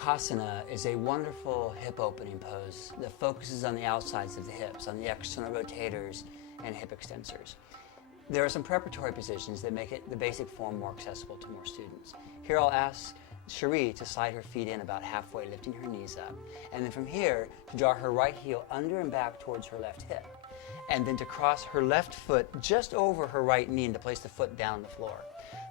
Gomukhasana is a wonderful hip opening pose that focuses on the outsides of the hips, on the external rotators and hip extensors. There are some preparatory positions that make the basic form more accessible to more students. Here I'll ask Cherie to slide her feet in about halfway, lifting her knees up, and then from here to draw her right heel under and back towards her left hip, and then to cross her left foot just over her right knee and to place the foot down on the floor.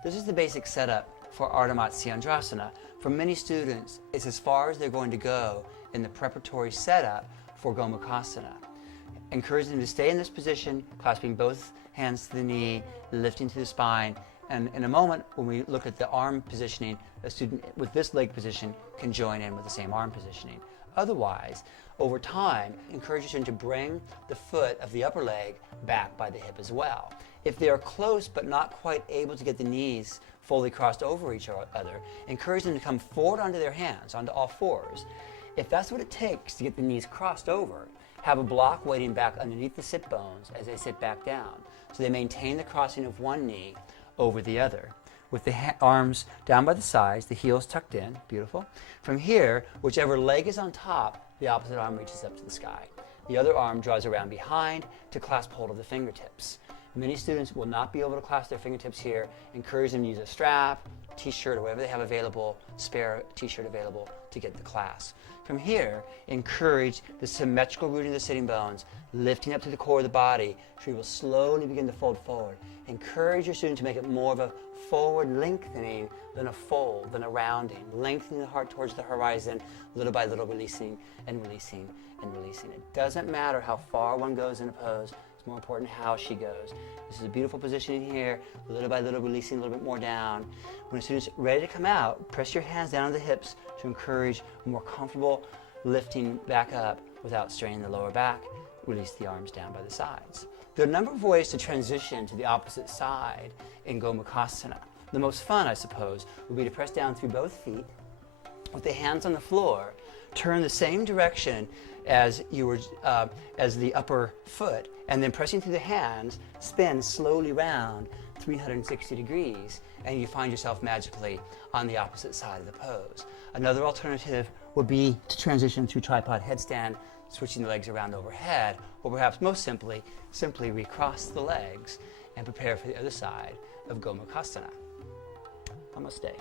This is the basic setup for Ardha Matsyendrasana. For many students, it's as far as they're going to go in the preparatory setup for Gomukhasana. Encourage them to stay in this position, clasping both hands to the knee, lifting to the spine, and in a moment, when we look at the arm positioning, a student with this leg position can join in with the same arm positioning. Otherwise, over time, encourage your student to bring the foot of the upper leg back by the hip as well. If they are close but not quite able to get the knees fully crossed over each other, encourage them to come forward onto their hands, onto all fours. If that's what it takes to get the knees crossed over, have a block waiting back underneath the sit bones as they sit back down, so they maintain the crossing of one knee over the other. With the arms down by the sides, the heels tucked in, beautiful. From here, whichever leg is on top, the opposite arm reaches up to the sky. The other arm draws around behind to clasp hold of the fingertips. Many students will not be able to clasp their fingertips here. Encourage them to use a strap, t-shirt, or whatever they have available, spare t-shirt available to get the clasp. From here, encourage the symmetrical rooting of the sitting bones, lifting up to the core of the body, so you will slowly begin to fold forward. Encourage your student to make it more of a forward lengthening than a fold, than a rounding, lengthening the heart towards the horizon, little by little releasing and releasing and releasing. It doesn't matter how far one goes in a pose, it's more important how she goes. This is a beautiful position here, little by little releasing a little bit more down. When a student's ready to come out, press your hands down on the hips to encourage a more comfortable lifting back up without straining the lower back. Release the arms down by the sides. There are a number of ways to transition to the opposite side in Gomukhasana. The most fun, I suppose, would be to press down through both feet with the hands on the floor, turn the same direction as the upper foot, and then pressing through the hands, spin slowly round 360 degrees, and you find yourself magically on the opposite side of the pose. Another alternative would be to transition through tripod headstand, switching the legs around overhead, or perhaps most simply recross the legs and prepare for the other side of Gomukhasana. Namaste.